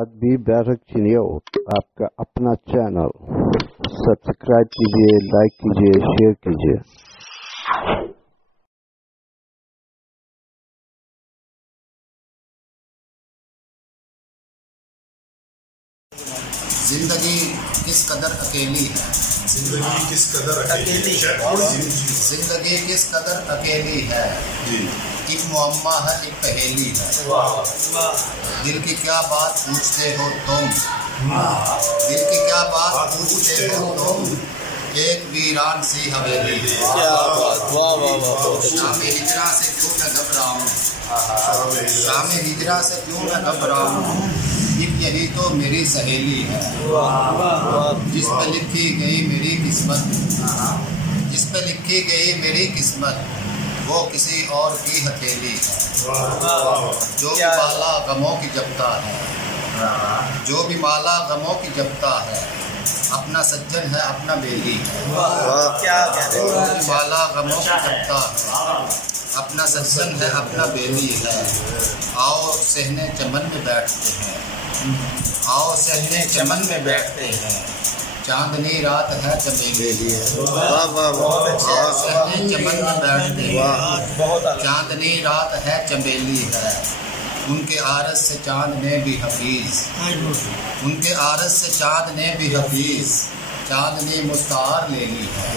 अदबी बैरक चिनियो आपका अपना चैनल। सब्सक्राइब कीजिए, लाइक कीजिए, शेयर कीजिए। जिंदगी किस कदर अकेली है, जिंदगी किस कदर अकेली है, जिंदगी किस कदर अकेली है। एक मुअम्मा है, एक पहेली है। दिल की क्या बात पूछते हो तुम, दिल की क्या बात पूछते हो तुम, एक वीरान सी हवेली है। शाम-ए हिजरा से क्यों न घबराऊं, शाम-ए हिजरा से क्यों न घबराऊं, यही तो मेरी सहेली है। जिस पे लिखी गई मेरी किस्मत, जिस पे लिखी गई मेरी किस्मत, वो किसी और की हथेली है। जो भी माला गमों की जपता है, जो भी माला गमों की जपता है, अपना सज्जन है अपना बेली है। जो भी माला गमों की जपता है, अपना सज्जन है अपना बेली है। आओ सहने चमन में बैठते हैं, आओ सहने चमन में बैठते हैं, चांदनी रात है चमेली है। आओ सहने चमन में बैठते हैं, चांदनी रात है चमेली है। उनके आरस से चांद ने भी हफीज, उनके आरस से चांद ने भी हफीज, चांदनी मुस्तार ले ली है।